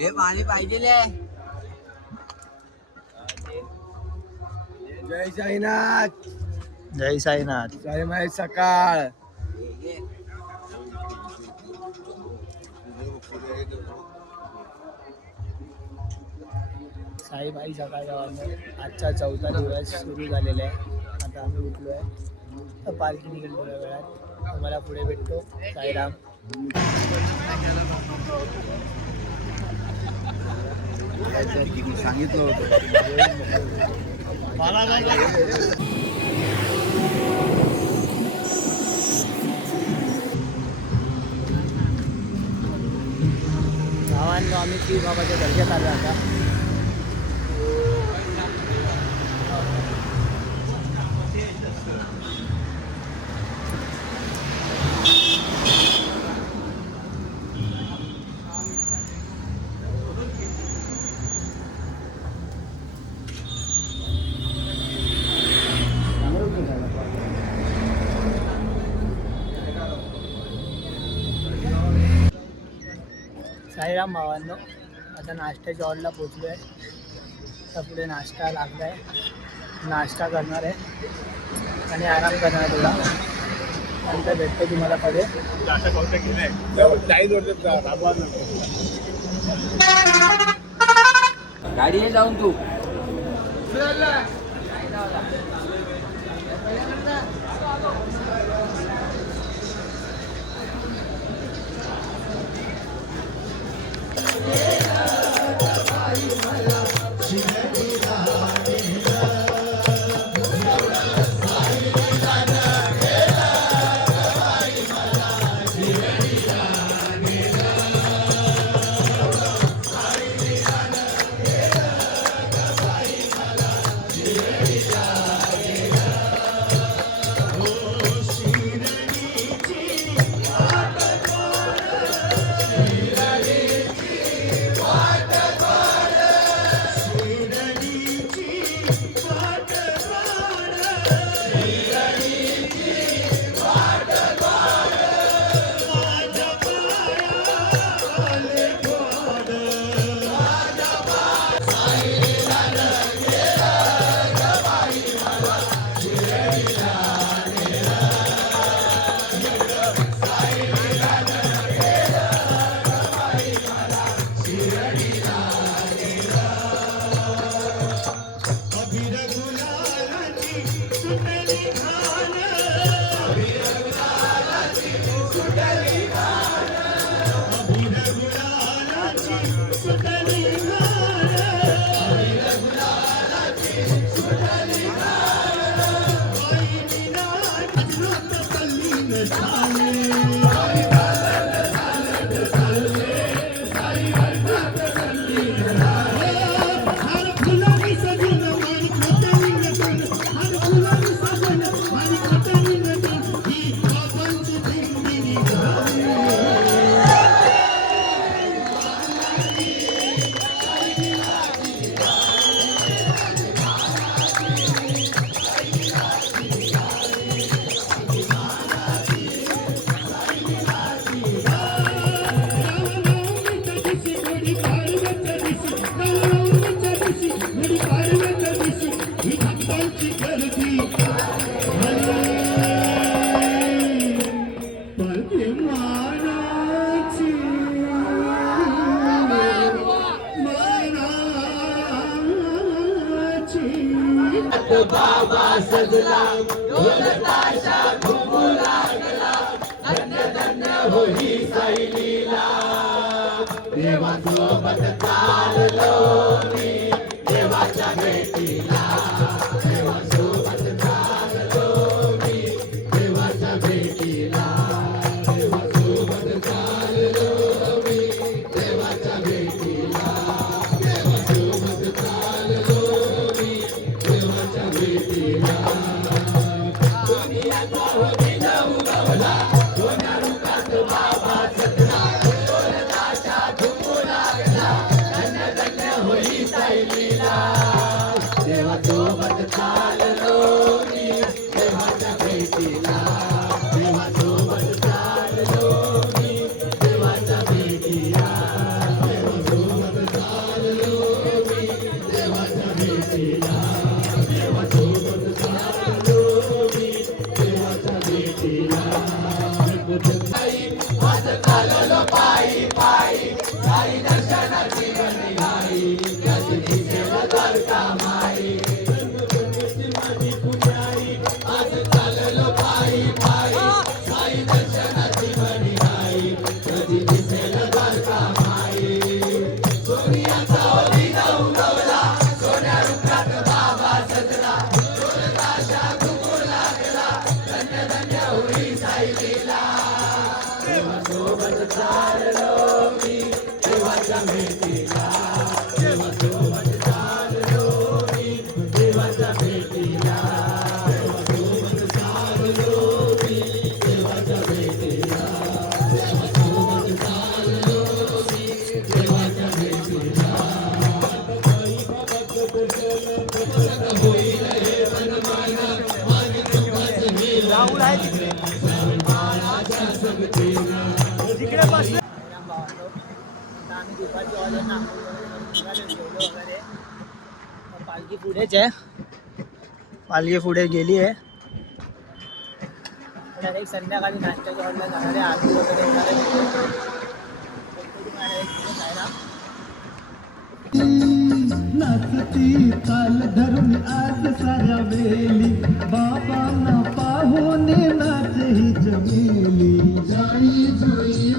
हे पाणी पाहिजे. जय साईनाथ. जय साईनाथ. जय माय सकाळ. साईबाई सकाळच्या आजचा 4था दिवस सुरू झालेला आहे. आता आम्ही उठलो आहे. पालखी निघेल थोड्या वेळात. तुम्हाला पुढे भेटतो. साईराम. सांगितलं होतं. गावांनो आम्ही श्री बाबाच्या दर्ग्यात आलो आता. साईराम भावांनो, आता नाश्त्याच्या ऑर्डरला पोचलो आहे. आता पुढे नाश्ता लागला आहे. नाश्ता करणार आहे आणि आराम करणार आहे थोडा. नंतर भेटतो तुम्हाला पुढे. गाडी जाऊन तू बाबा सजला ढोल ताशा घुमू लागला. धन्य धन्य होई साई लीला. देवासोबत चाललो मी देवाच्या भेटीला. देवासोबत चाललो मी देवाच्या भेटीला. देवासोबत चाललो मी देवाच्या भेटीला. देवासोबत चाललो मी देवाच्या भेटीला. दुनियाचा हो दिन उगवला कोण्या रूपात बाबा सजला. ढोल ताशा घुमू लागला. धन्य राहुल आहे तिकडे तिकडे बसले. आता आम्ही दुपारची ऑर्डर जेवलो वगैरे. पालखी पुढेच आहे, पालखी पुढे गेली आहे. डायरेक्ट संध्याकाळी नाश्त्याच्या ऑर्डर जाणारे आरती वगैरे होणार नाचती ताल धरून आज साऱ्या वेली बाबांना पाहुणे नाचही जमेली जाई जुई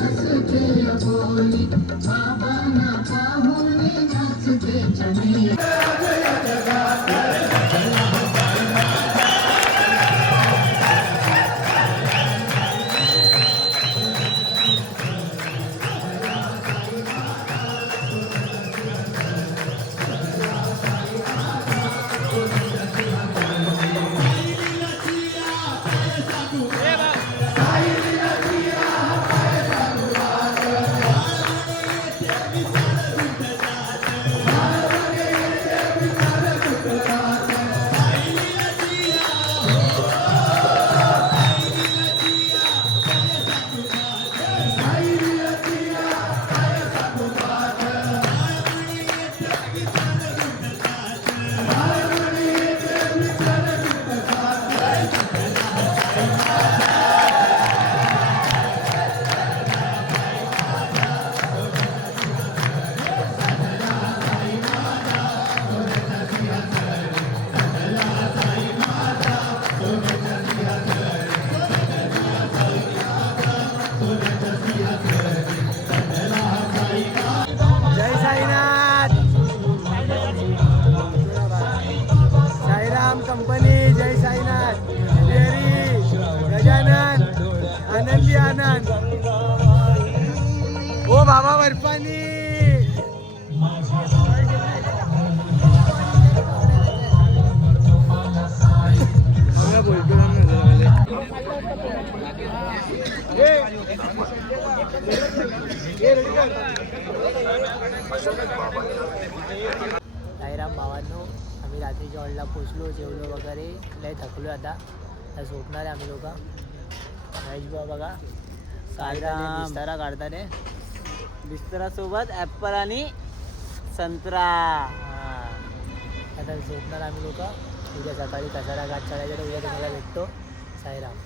हसते बोली बाबांना पाहुणे नाचते जमेली. जय साईनाथ. साईराम कंपनी. जय साईनाथ. डेअरी गजानन आनंदी आनंद. ओ बाबा बर्फानी. साईराम भावांनो, आम्ही रात्रीच्या हॉलला पोचलो, जेवलो वगैरे, लय थकलो. आता झोपणार आहे आम्ही लोक. महेश बाबा बघा साईराम बिस्तारा काढताने, बिस्तारासोबत ॲपल आणि संत्रा. आता झोपणार आम्ही लोक. उद्या सकाळी कसारा घाट चढायचा, उद्या तुम्हाला भेटतो. साईराम.